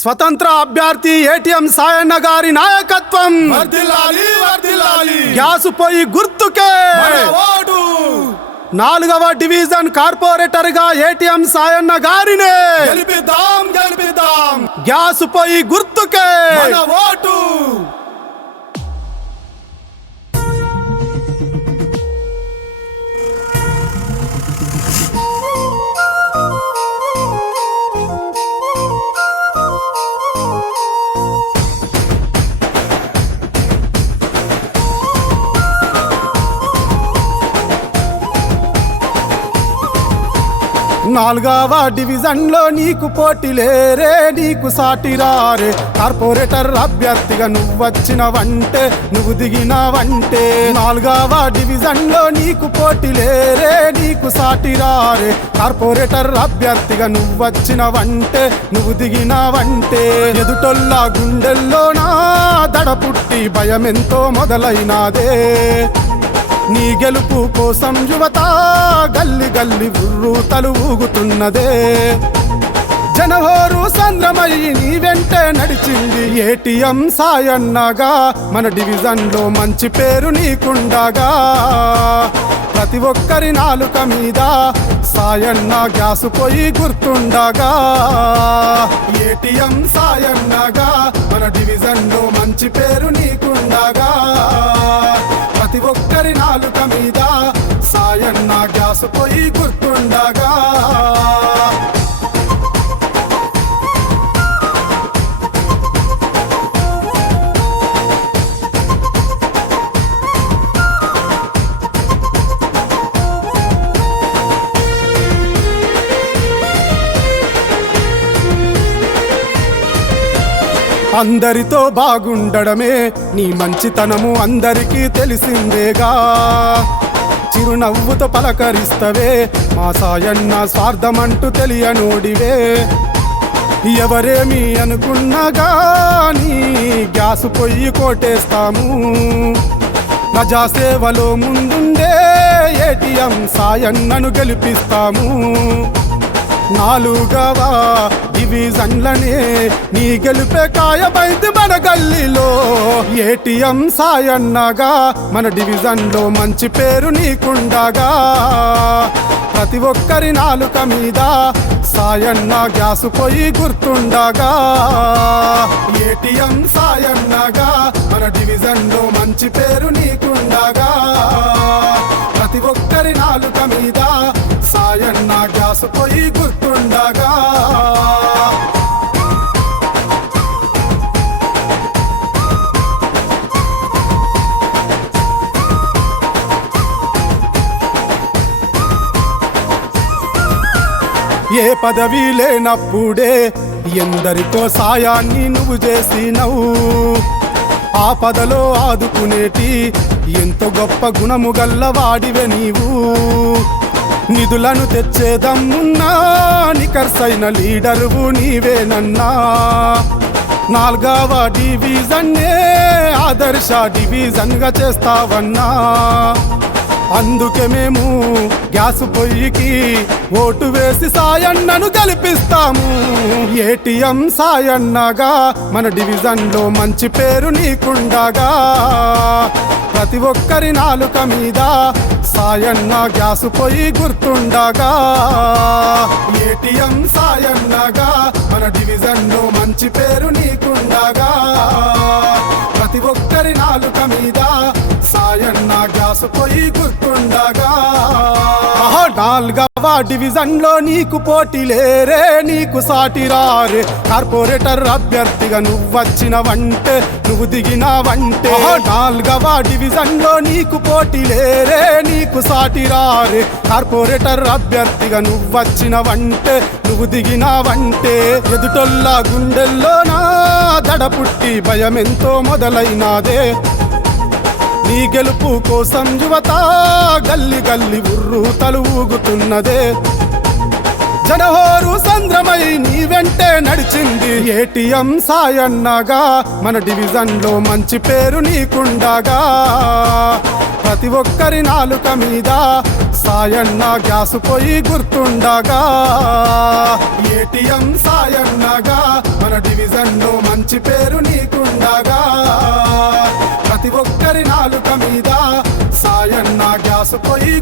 స్వతంత్ర అభ్యర్థి ఏటీఎం సాయన్న గారి నాయకత్వం వర్ధిల్లాలి వర్ధిల్లాలి. గ్యాసు పొయ్యి గుర్తుకే మన ఓటు. 4వ డివిజన్ కార్పొరేటర్ గా ఏటీఎం సాయన్న గారినే గెలిపిద్దాం గెలిపిద్దాం. గ్యాసు పొయ్యి గుర్తుకే మన ఓటు. నాలుగవ డివిజన్ లో నీకు పోటీ లేరే, నీకు సాటి రారే. కార్పొరేటర్ అభ్యర్థిగా నువ్వొచ్చినవంటే, నువ్వు దిగినవంటే. 4వ డివిజన్ లో నీకు పోటీ లేరే, నీకు సాటి రారే. కార్పొరేటర్ అభ్యర్థిగా నువ్వొచ్చినవంటే, నువ్వు దిగినవంటే. ఎదుటొల్ల గుండెల్లోనా దడ పుట్టి భయమెంతో మొదలైనాదే. నీ గెలుపు కోసం యువత గల్లి గల్లి ఉర్రూతలు ఊగుతున్నదే. జనహోరు సంద్రమయ్యి నీ వెంటే నడిచింది ఏటీఎం సాయన్నగా. మన డివిజన్ లో మంచి పేరు నీకుండగా, ప్రతి ఒక్కరి నాలుక మీద సాయన్న గ్యాసు పొయ్యి గుర్తుండగా. ఏటీఎం సాయన్నగా మన డివిజన్ లో మంచి పేరు నీకుండగా, ప్రతి ఒక్కరి నాలుక మీద సాయన్న గ్యాసు పొయ్యి గుర్తుండగా. అందరితో బాగుండడమే నీ మంచితనము అందరికీ తెలిసిందేగా. చిరునవ్వుతో పలకరిస్తవే మా సాయన్న, స్వార్థమంటూ తెలియనోడివే. ఎవరేమి అనుకున్నా గానీ గ్యాసు పొయ్యి కోటేస్తాము. ప్రజాసేవలో ముందుండే ఏటీఎం సాయన్నను గెలిపిస్తాము. 4వ డివిజన్లనే నీ గెలుపే కాయమైంది మన గల్లీలో. ఏటీఎం సాయన్నగా మన డివిజన్ లో మంచి పేరు నీకుండగా, ప్రతి ఒక్కరి నాలుక మీద సాయన్న గ్యాసు పొయ్యి గుర్తుండగా. ఏటీఎం సాయన్నగా మన డివిజన్ లో మంచి పేరు నీకుండగా, ప్రతి ఒక్కరి నాలుక మీద సాయన్న గ్యాసు పొయ్యి గుర్తుండగా. ఏ పదవి లేనప్పుడే ఎందరికో సాయాన్ని నువ్వు చేసినవు. ఆపదలో ఆదుకునేటి ఎంతో గొప్ప గుణము గల్లవాడివే నీవు. నిధులను తెచ్చేదమ్మున్నా నికర్సైన లీడరువు నీవేనన్నా. 4వ డివిజన్నే ఆదర్శ డివిజన్ గా చేస్తావన్నా. అందుకే మేము గ్యాసు పొయ్యికి ఓటు వేసి సాయన్నను గెలిపిస్తాము. ఏటీఎం సాయన్నగా మన డివిజన్ లో మంచి పేరు నీకుండగా, ప్రతి ఒక్కరి నాలుక మీద సాయన్న గ్యాసు పొయ్యి గుర్తుండగా. ఏటీఎం సాయన్నగా మన డివిజన్ లో మంచి పేరు నీకుండగా, ప్రతి ఒక్కరి నాలుక మీద సాయన్న గ్యాసు పొయ్యి గుర్తుండగా. 4వ డివిజన్ లో నీకు పోటీ లేరే, నీకు సాటి రారే. కార్పొరేటర్ అభ్యర్థిగా నువ్వొచ్చినవంటే, నువ్వు దిగినవంటే. 4వ డివిజన్ లో నీకు పోటీ లేరే, నీకు సాటి రారే. కార్పొరేటర్ అభ్యర్థిగా నువ్వొచ్చినవంటే, నువ్వు దిగినవంటే. ఎదుటొల్ల గుండెల్లోనా దడ పుట్టి భయమెంతో మొదలైనాదే. నీ గెలుపు కోసం యువత గల్లి గల్లి ఉర్రూతలు ఊగుతున్నదే. జనహోరు సంద్రమై నీ వెంటే నడిచింది ఏటీఎం సాయన్నగా. మన డివిజన్ లో మంచి పేరు నీకుండగా, ప్రతి ఒక్కరి నాలుక మీద సాయన్న గ్యాసు పొయ్యి గుర్తుండగా. ఏటీఎం సాయన్నగా మన డివిజన్ ఒక్కరి నాలుక మీద సాయన్న గ్యాస్ పొయ్యి